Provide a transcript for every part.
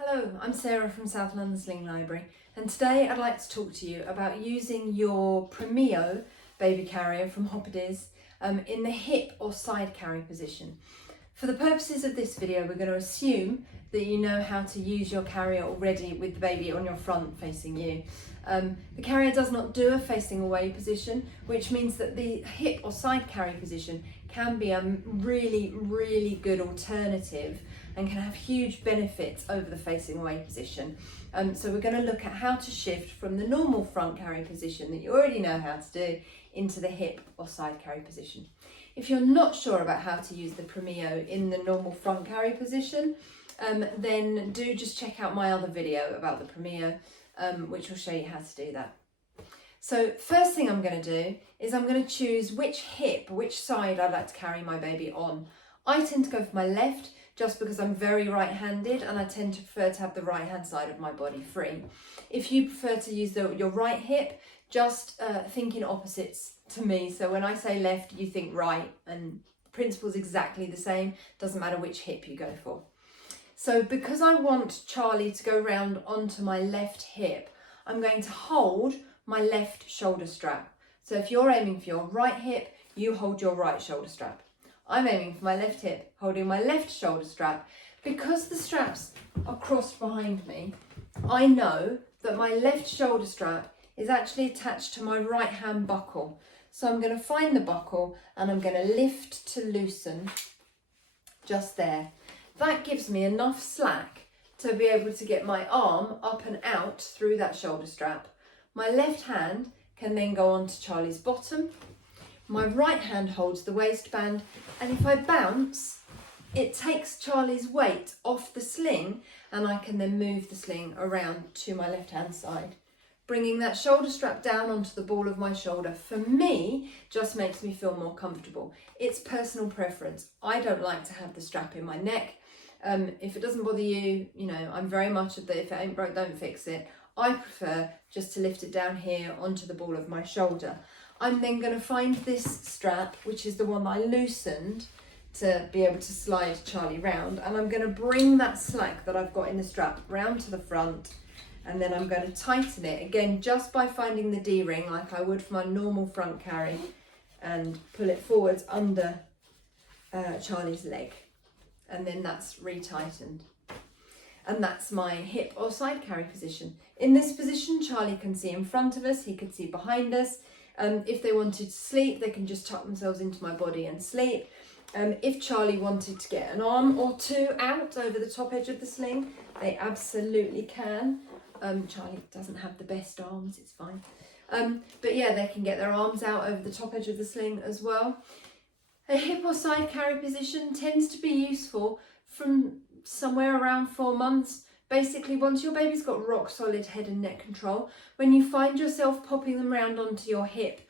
Hello, I'm Sarah from South London Sling Library, and today I'd like to talk to you about using your Primeo baby carrier from Hoppediz in the hip or side carry position. For the purposes of this video, we're going to assume that you know how to use your carrier already with the baby on your front facing you. The carrier does not do a facing away position, which means that the hip or side carry position can be a really good alternative and can have huge benefits over the facing away position. So we're going to look at how to shift from the normal front carry position that you already know how to do into the hip or side carry position. If you're not sure about how to use the Primeo in the normal front carry position, then do just check out my other video about the Primeo, which will show you how to do that. So first thing I'm going to do is I'm going to choose which side I'd like to carry my baby on. I tend to go for my left just because I'm very right-handed and I tend to prefer to have the right-hand side of my body free. If you prefer to use your right hip, just think in opposites to me. So when I say left, you think right, and the principle's exactly the same. Doesn't matter which hip you go for. So because I want Charlie to go round onto my left hip, I'm going to hold my left shoulder strap. So if you're aiming for your right hip, you hold your right shoulder strap. I'm aiming for my left hip, holding my left shoulder strap. Because the straps are crossed behind me, I know that my left shoulder strap is actually attached to my right hand buckle. So I'm going to find the buckle and I'm going to lift to loosen just there. That gives me enough slack to be able to get my arm up and out through that shoulder strap. My left hand can then go on to Charlie's bottom. My right hand holds the waistband, and if I bounce, it takes Charlie's weight off the sling and I can then move the sling around to my left hand side. Bringing that shoulder strap down onto the ball of my shoulder, for me, just makes me feel more comfortable. It's personal preference. I don't like to have the strap in my neck. If it doesn't bother you, I'm very much of the if it ain't broke, don't fix it. I prefer just to lift it down here onto the ball of my shoulder. I'm then going to find this strap, which is the one I loosened to be able to slide Charlie round, and I'm going to bring that slack that I've got in the strap round to the front, and then I'm going to tighten it again just by finding the D-ring like I would for my normal front carry, and pull it forwards under Charlie's leg, and then that's retightened. And that's my hip or side carry position. In this position, Charlie can see in front of us, he could see behind us. If they wanted to sleep, they can just tuck themselves into my body and sleep. If Charlie wanted to get an arm or two out over the top edge of the sling, they absolutely can. Charlie doesn't have the best arms, it's fine. But yeah, they can get their arms out over the top edge of the sling as well. A hip or side carry position tends to be useful from somewhere around 4 months. Basically, once your baby's got rock solid head and neck control, when you find yourself popping them round onto your hip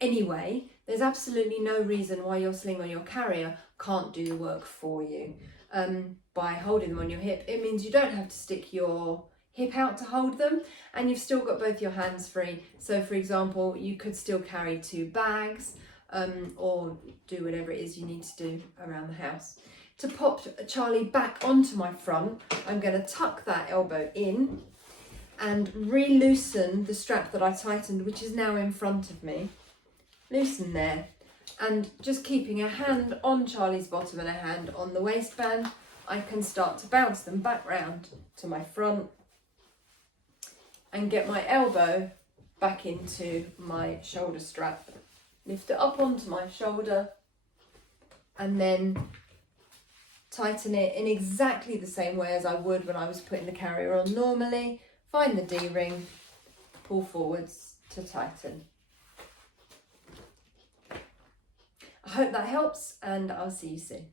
anyway, there's absolutely no reason why your sling or your carrier can't do the work for you. By holding them on your hip, it means you don't have to stick your hip out to hold them, and you've still got both your hands free. So for example, you could still carry 2 bags or do whatever it is you need to do around the house. To pop Charlie back onto my front, I'm going to tuck that elbow in and re-loosen the strap that I tightened, which is now in front of me. Loosen there, and just keeping a hand on Charlie's bottom and a hand on the waistband, I can start to bounce them back round to my front and get my elbow back into my shoulder strap. Lift it up onto my shoulder and then tighten it in exactly the same way as I would when I was putting the carrier on normally. Find the D-ring, pull forwards to tighten. I hope that helps, and I'll see you soon.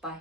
Bye.